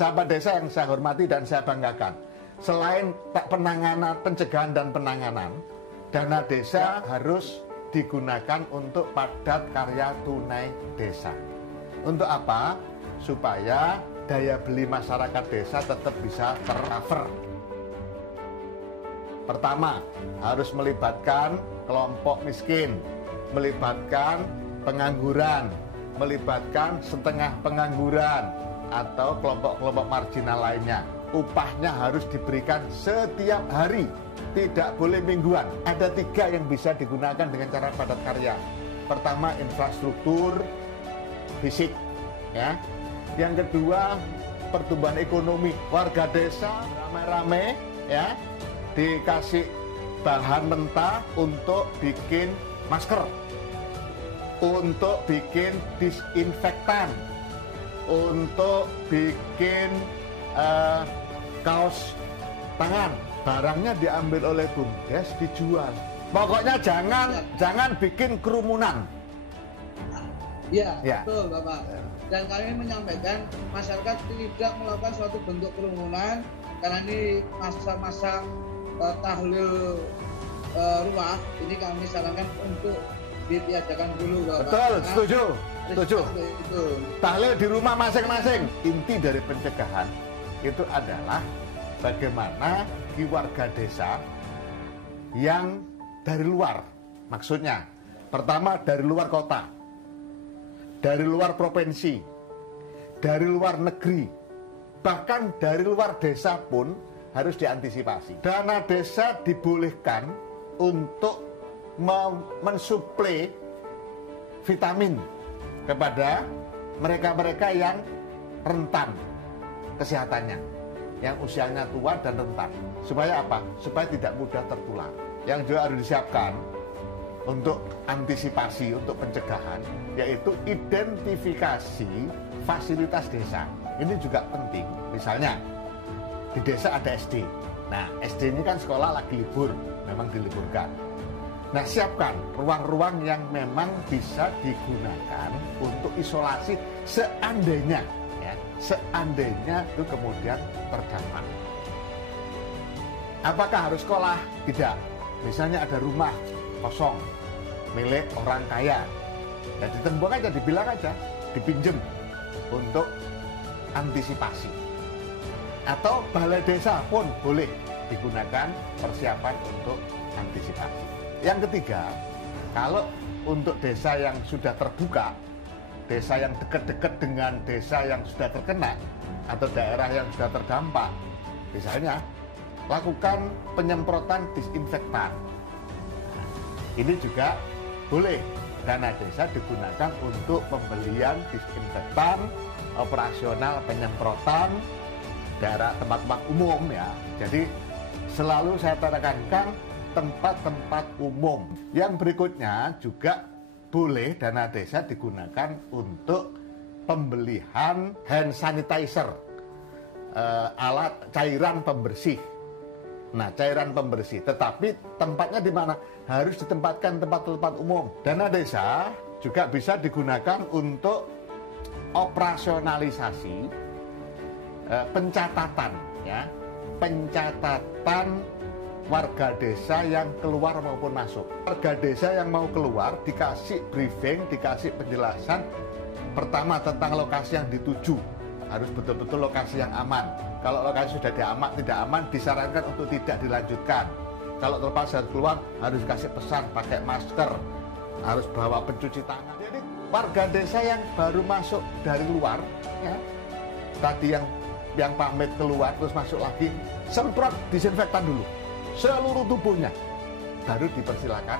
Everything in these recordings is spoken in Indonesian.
pejabat desa yang saya hormati dan saya banggakan, selain penanganan, pencegahan dan penanganan, dana desa harus digunakan untuk padat karya tunai desa. Untuk apa? Supaya daya beli masyarakat desa tetap bisa tercover. Pertama, harus melibatkan kelompok miskin, melibatkan pengangguran, melibatkan setengah pengangguran, atau kelompok-kelompok marginal lainnya. Upahnya harus diberikan setiap hari, tidak boleh mingguan. Ada 3 yang bisa digunakan dengan cara padat karya. Pertama, infrastruktur fisik, ya. Yang kedua, pertumbuhan ekonomi. Warga desa rame-rame, ya, dikasih bahan mentah untuk bikin masker, untuk bikin disinfektan, untuk bikin kaos tangan. Barangnya diambil oleh BUMDes, dijual. Pokoknya jangan bikin kerumunan. Iya, ya. Betul Bapak. Dan kami menyampaikan masyarakat tidak melakukan suatu bentuk kerumunan karena ini masa-masa tahlil rumah. Ini kami sarankan untuk ditiadakan dulu Bapak. Betul, setuju. Tahlil di rumah masing-masing. Inti dari pencegahan itu adalah bagaimana warga desa yang dari luar, maksudnya pertama dari luar kota, dari luar provinsi, dari luar negeri, bahkan dari luar desa pun harus diantisipasi. Dana desa dibolehkan untuk mensuplai vitamin kepada mereka-mereka yang rentan kesehatannya, yang usianya tua dan rentan. Supaya apa? Supaya tidak mudah tertular. Yang juga harus disiapkan untuk antisipasi, untuk pencegahan, yaitu identifikasi fasilitas desa. Ini juga penting. Misalnya, di desa ada SD. Nah, SD ini kan sekolah lagi libur, memang diliburkan. Nah, siapkan ruang-ruang yang memang bisa digunakan untuk isolasi seandainya, ya, seandainya itu kemudian terdampak. Apakah harus sekolah? Tidak. Misalnya ada rumah kosong milik orang kaya, ya ditembok aja, dibilang aja, dipinjem untuk antisipasi. Atau balai desa pun boleh digunakan persiapan untuk antisipasi. Yang ketiga, kalau untuk desa yang sudah terbuka, desa yang dekat-dekat dengan desa yang sudah terkena, atau daerah yang sudah terdampak, misalnya lakukan penyemprotan disinfektan. Ini juga boleh. Dana desa digunakan untuk pembelian disinfektan, operasional penyemprotan daerah tempat-tempat umum, ya. Jadi selalu saya tekankan tempat-tempat umum. Yang berikutnya juga boleh dana desa digunakan untuk pembelian hand sanitizer, alat cairan pembersih. Nah, cairan pembersih, tetapi tempatnya di mana? Harus ditempatkan tempat-tempat umum. Dana desa juga bisa digunakan untuk operasionalisasi pencatatan, ya, pencatatan warga desa yang keluar maupun masuk. Warga desa yang mau keluar dikasih briefing, dikasih penjelasan. Pertama, tentang lokasi yang dituju, harus betul-betul lokasi yang aman. Kalau lokasi sudah tidak aman, disarankan untuk tidak dilanjutkan. Kalau terpaksa harus keluar, harus dikasih pesan pakai masker, harus bawa pencuci tangan. Jadi warga desa yang baru masuk dari luar, ya, tadi yang pamit keluar terus masuk lagi, semprot disinfektan dulu seluruh tubuhnya, baru dipersilakan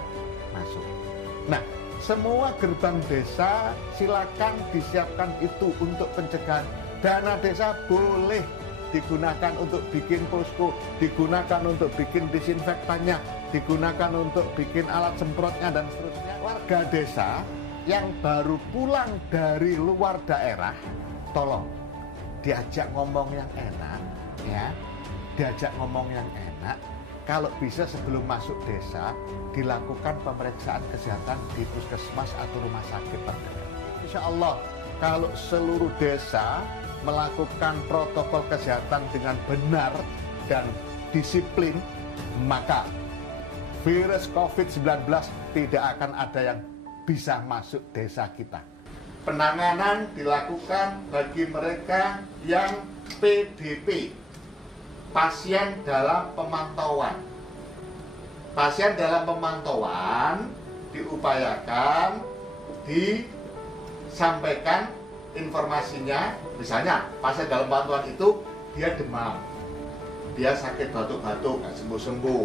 masuk. Nah, semua gerbang desa silakan disiapkan itu untuk pencegahan. Dana desa boleh digunakan untuk bikin posko, digunakan untuk bikin disinfektannya, digunakan untuk bikin alat semprotnya dan seterusnya. Warga desa yang baru pulang dari luar daerah, tolong diajak ngomong yang enak, ya, diajak ngomong yang enak. Kalau bisa sebelum masuk desa dilakukan pemeriksaan kesehatan di puskesmas atau rumah sakit terdekat. Insya Allah kalau seluruh desa melakukan protokol kesehatan dengan benar dan disiplin, maka virus COVID-19 tidak akan ada yang bisa masuk desa kita. Penanganan dilakukan bagi mereka yang PDP, pasien dalam pemantauan. Pasien dalam pemantauan diupayakan disampaikan informasinya, misalnya pasien dalam pemantauan itu dia demam, dia sakit batuk-batuk, nggak sembuh-sembuh,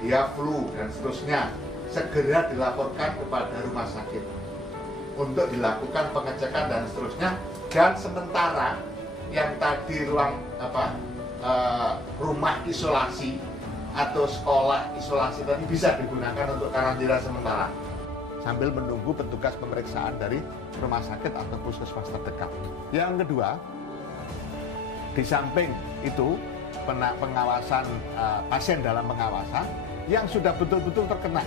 dia flu dan seterusnya, segera dilaporkan kepada rumah sakit untuk dilakukan pengecekan dan seterusnya. Dan sementara yang tadi rumah isolasi atau sekolah isolasi tadi bisa digunakan untuk karantina sementara sambil menunggu petugas pemeriksaan dari rumah sakit atau puskesmas terdekat. Yang kedua, di samping itu pengawasan pasien dalam pengawasan yang sudah betul-betul terkena.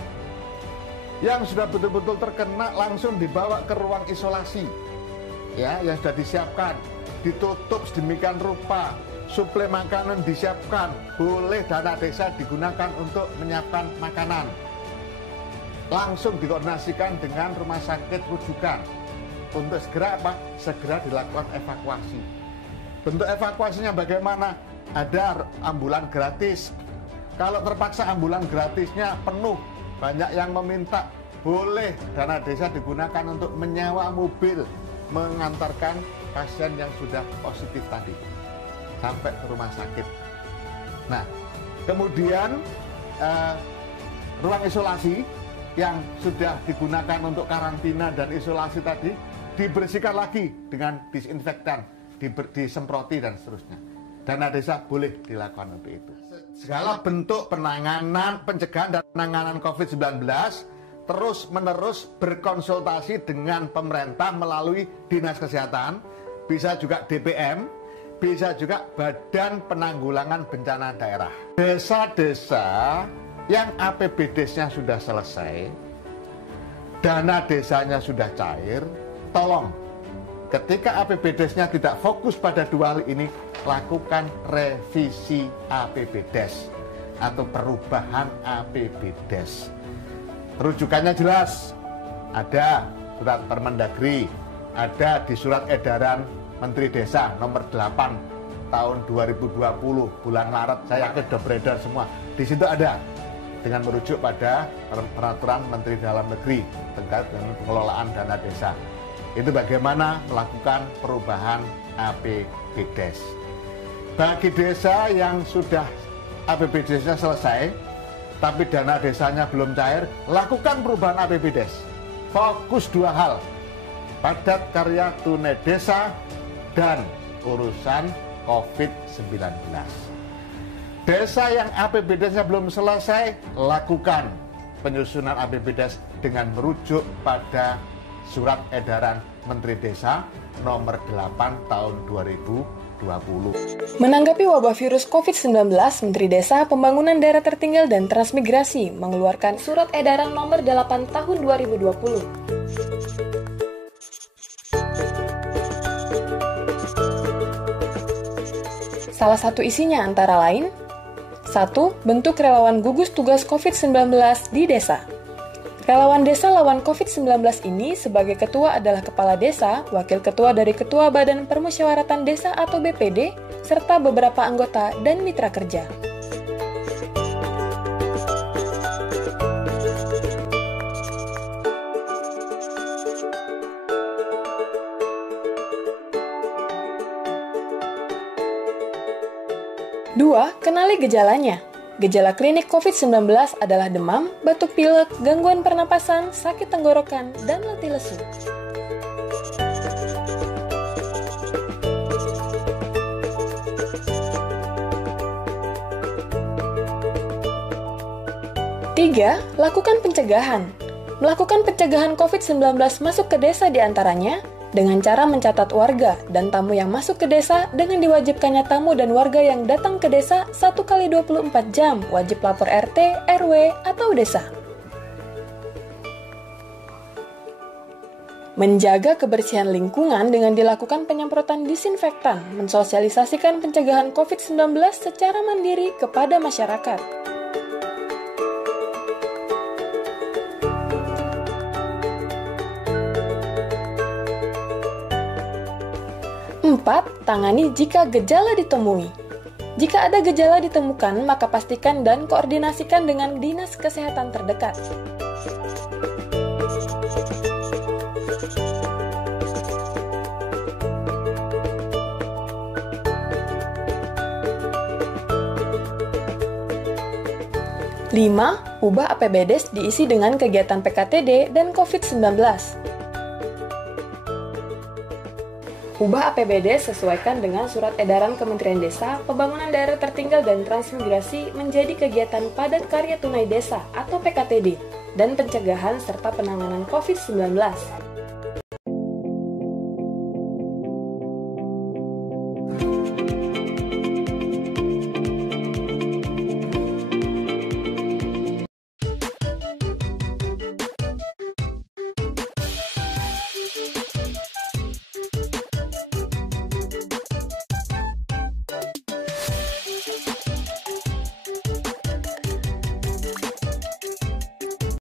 Yang sudah betul-betul terkena langsung dibawa ke ruang isolasi. Ya, yang sudah disiapkan, ditutup sedemikian rupa, suplai makanan disiapkan, boleh dana desa digunakan untuk menyiapkan makanan. Langsung dikoordinasikan dengan rumah sakit rujukan untuk segera dilakukan evakuasi. Bentuk evakuasinya bagaimana? Ada ambulan gratis. Kalau terpaksa ambulan gratisnya penuh, banyak yang meminta, boleh dana desa digunakan untuk menyewa mobil mengantarkan pasien yang sudah positif tadi sampai ke rumah sakit. Nah, kemudian ruang isolasi yang sudah digunakan untuk karantina dan isolasi tadi dibersihkan lagi dengan disinfektan, disemproti dan seterusnya. Dana desa boleh dilakukan untuk itu. Segala bentuk penanganan, pencegahan dan penanganan COVID-19 terus-menerus berkonsultasi dengan pemerintah melalui Dinas Kesehatan, bisa juga DPM, bisa juga Badan Penanggulangan Bencana Daerah. Desa-desa yang APBDes-nya sudah selesai, dana desanya sudah cair, tolong ketika APBDes-nya tidak fokus pada dua hal ini, lakukan revisi APBDes atau perubahan APBDes. Rujukannya jelas, ada surat Permendagri, ada di surat edaran Menteri Desa nomor 8 tahun 2020 bulan Maret, saya yakin sudah beredar semua. Di situ ada dengan merujuk pada peraturan Menteri Dalam Negeri terkait dengan pengelolaan dana desa. Itu bagaimana melakukan perubahan APBDes. Bagi desa yang sudah APBDes-nya selesai, tapi dana desanya belum cair, lakukan perubahan APBDes. Fokus dua hal, padat karya tunai desa dan urusan COVID-19. Desa yang APBDes-nya belum selesai, lakukan penyusunan APBDes dengan merujuk pada surat edaran Menteri Desa nomor 8 tahun 2020. Menanggapi wabah virus COVID-19, Menteri Desa, Pembangunan Daerah Tertinggal dan Transmigrasi mengeluarkan surat edaran nomor 8 tahun 2020. Salah satu isinya antara lain: 1. Bentuk relawan gugus tugas COVID-19 di desa. Relawan desa lawan COVID-19 ini sebagai ketua adalah kepala desa, wakil ketua dari ketua Badan Permusyawaratan Desa atau BPD, serta beberapa anggota dan mitra kerja. Dua, kenali gejalanya. Gejala klinik COVID-19 adalah demam, batuk pilek, gangguan pernapasan, sakit tenggorokan, dan letih lesu. Tiga, lakukan pencegahan. Melakukan pencegahan COVID-19 masuk ke desa diantaranya dengan cara mencatat warga dan tamu yang masuk ke desa dengan diwajibkannya tamu dan warga yang datang ke desa 1 kali 24 jam wajib lapor RT, RW, atau desa. Menjaga kebersihan lingkungan dengan dilakukan penyemprotan disinfektan, mensosialisasikan pencegahan COVID-19 secara mandiri kepada masyarakat. 4. Tangani jika gejala ditemui. Jika ada gejala ditemukan, maka pastikan dan koordinasikan dengan dinas kesehatan terdekat. Lima, ubah APBDes diisi dengan kegiatan PKTD dan COVID-19. Ubah APBD sesuaikan dengan Surat Edaran Kementerian Desa, Pembangunan Daerah Tertinggal dan Transmigrasi menjadi kegiatan padat karya tunai desa atau PKTD dan pencegahan serta penanganan COVID-19.